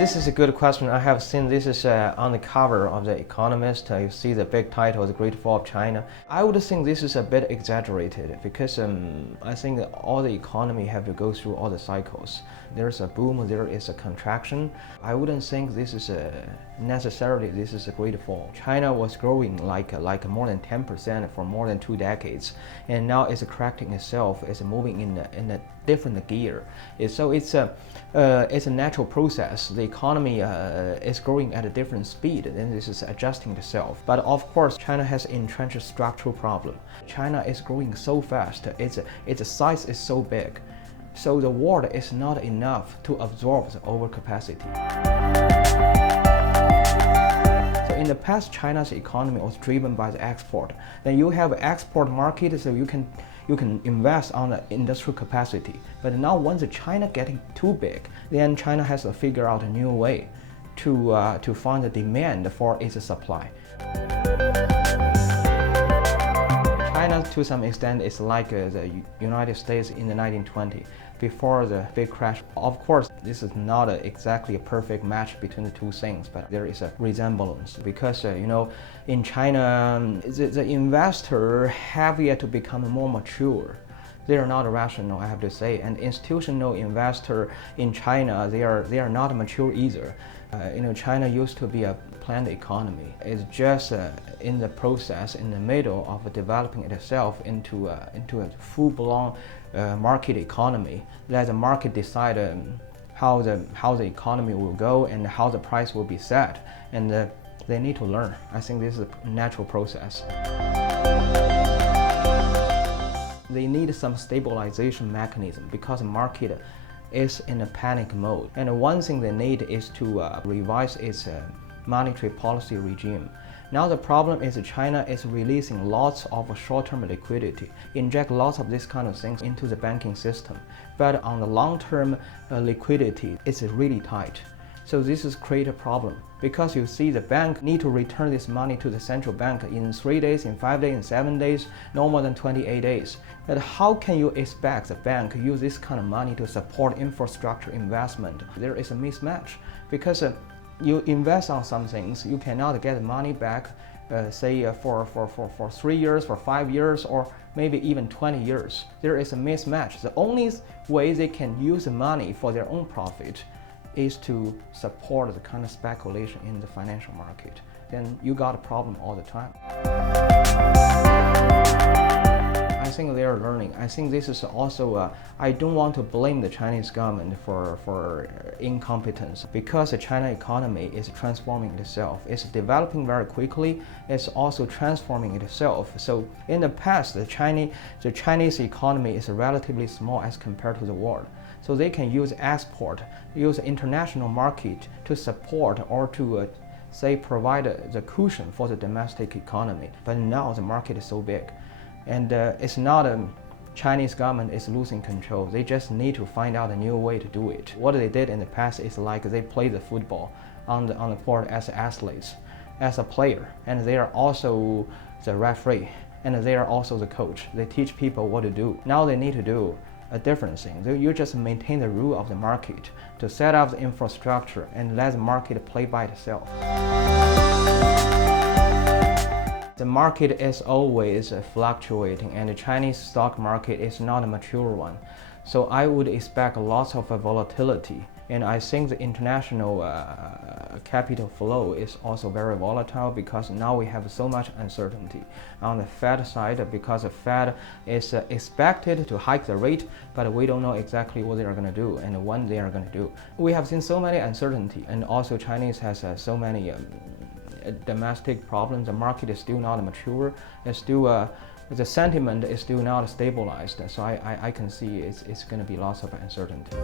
This is a good question. I have seen this is on the cover of The Economist. You see the big title, The Great Fall of China. I would think this is a bit exaggerated because I think that all the economy have to go through all the cycles. There's a boom, there is a contraction. I wouldn't think this is necessarily this is a great fall. China was growing like more than 10% for more than 2 decades, and now it's correcting itself. It's moving in a different gear. It's a natural process. The economy is growing at a different speed, and this is adjusting itself. But of course, China has entrenched structural problem. China is growing so fast. Its size is so big. So the world is not enough to absorb the overcapacity. So in the past, China's economy was driven by the export. Then you have export market, so you can invest on the industrial capacity. But now once China getting too big, then China has to figure out a new way to find the demand for its supply. China, to some extent, is like the United States in the 1920s, before the big crash. Of course, this is not exactly a perfect match between the two things, but there is a resemblance because, in China, the investor have yet to become more mature. They are not rational, I have to say, and institutional investor in China, they are not mature either. China used to be a planned economy. It's just in the process, in the middle of developing itself into a full-blown market economy. Let the market decide how the economy will go and how the price will be set, and they need to learn. I think this is a natural process. They need some stabilization mechanism because the market is in a panic mode. And one thing they need is to revise its monetary policy regime. Now the problem is China is releasing lots of short-term liquidity, inject lots of this kind of things into the banking system. But on the long-term liquidity, it's really tight. So this is create a problem because you see the bank need to return this money to the central bank in 3 days, in 5 days, in 7 days, no more than 28 days. But how can you expect the bank use this kind of money to support infrastructure investment? There is a mismatch because you invest on some things, you cannot get money back, say for 3 years, for 5 years, or maybe even 20 years. There is a mismatch. The only way they can use the money for their own profit is to support the kind of speculation in the financial market. Then you got a problem all the time. I think they are learning. I think this is also, I don't want to blame the Chinese government for incompetence because the China economy is transforming itself. It's developing very quickly. It's also transforming itself. So in the past, the Chinese economy is relatively small as compared to the world. So they can use export, use international market to support or to say provide the cushion for the domestic economy. But now the market is so big. And it's not Chinese government is losing control. They just need to find out a new way to do it. What they did in the past is like they play the football on the court as athletes, as a player, and they are also the referee, and they are also the coach. They teach people what to do. Now they need to do a different thing. You just maintain the rule of the market to set up the infrastructure and let the market play by itself. The market is always fluctuating, and the Chinese stock market is not a mature one. So I would expect lots of volatility. And I think the international capital flow is also very volatile because now we have so much uncertainty. On the Fed side, because the Fed is expected to hike the rate, but we don't know exactly what they are going to do and when they are going to do. We have seen so many uncertainty, and also Chinese has so many domestic problems. The market is still not mature. It's still the sentiment is still not stabilized. So I can see it's going to be lots of uncertainty.